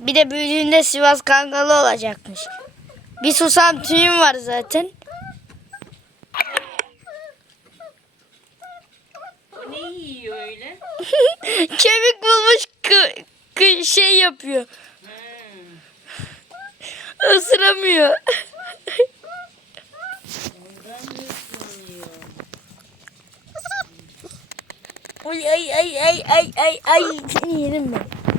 Bir de büyüdüğünde Sivas Kangalı olacakmış. Bir susam tüyüm var zaten. O ne yiyor öyle? Kemik bulmuş kı- kı- şey yapıyor. Hmm. Isıramıyor. Ay ay ay ay ay ay ay seni yerim ben.